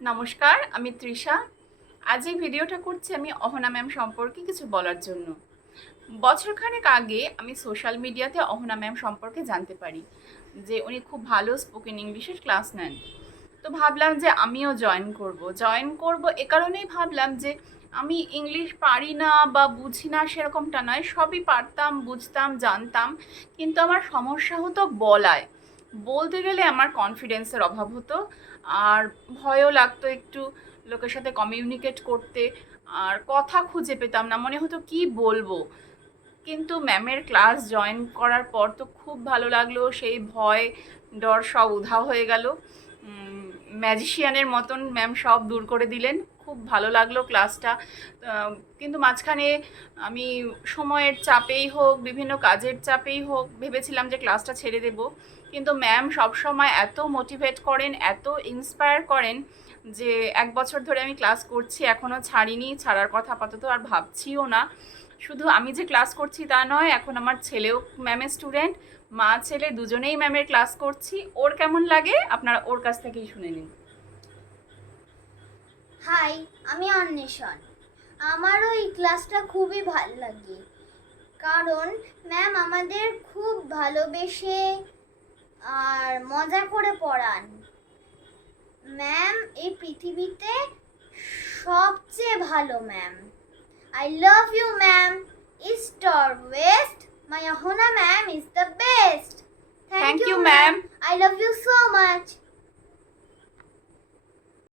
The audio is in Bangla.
নমস্কার, আমি তৃষা। আজ এই ভিডিওটা করছি আমি অহনা ম্যাম সম্পর্কে কিছু বলার জন্য। বছরখানেক আগে আমি সোশ্যাল মিডিয়াতে অহনা ম্যাম সম্পর্কে জানতে পারি যে উনি খুব ভালো স্পোকেন ইংলিশের ক্লাস নেন। তো ভাবলাম যে আমিও জয়েন করব এ কারণেই ভাবলাম যে আমি ইংলিশ পারি না বা বুঝি না সেরকমটা নয়, সবই পারতাম, বুঝতাম, জানতাম, কিন্তু আমার সমস্যা হতো বলায়। বলতে গেলে আমার কনফিডেন্সের অভাব হতো, আর ভয়ও লাগতো একটু লোকের সাথে কমিউনিকেট করতে, আর কথা খুঁজে পেতাম না, মনে হতো কি বলবো। কিন্তু ম্যামের ক্লাস জয়েন করার পর তো খুব ভালো লাগলো, সেই ভয় ডর সব উধাও হয়ে গেল। ম্যাজিশিয়ানের মতন ম্যাম সব দূর করে দিলেন, খুব ভালো লাগলো ক্লাসটা। কিন্তু মাঝখানে আমি সময়ের চাপেই হোক, বিভিন্ন কাজের চাপেই হোক, ভেবেছিলাম যে ক্লাসটা ছেড়ে দেব। কিন্তু ম্যাম সবসময় এত মোটিভেট করেন, এত ইন্সপায়ার করেন যে 1 বছর ধরে আমি ক্লাস করছি, এখনও ছাড়িনি, ছাড়ার কথা আপাতত আর ভাবছিও না। শুধু আমি যে ক্লাস করছি তা নয়, এখন আমার ছেলেও ম্যামের স্টুডেন্ট, মা ছেলে দুজনেই ম্যামের ক্লাস করছি। ওর কেমন লাগে আপনারা ওর কাছ থেকেই শুনে নিন। হাই, আমি অন্বেষণ। আমারও এই ক্লাসটা খুবই ভালো লাগে, কারণ ম্যাম আমাদের খুব ভালোবেসে আর মজা করে পড়ান। ম্যাম এই পৃথিবীতে সবচেয়ে ভালো ma'am. I love you ma'am. East or west, my Ahana ma'am is the best. Thank you ma'am. I love you so much.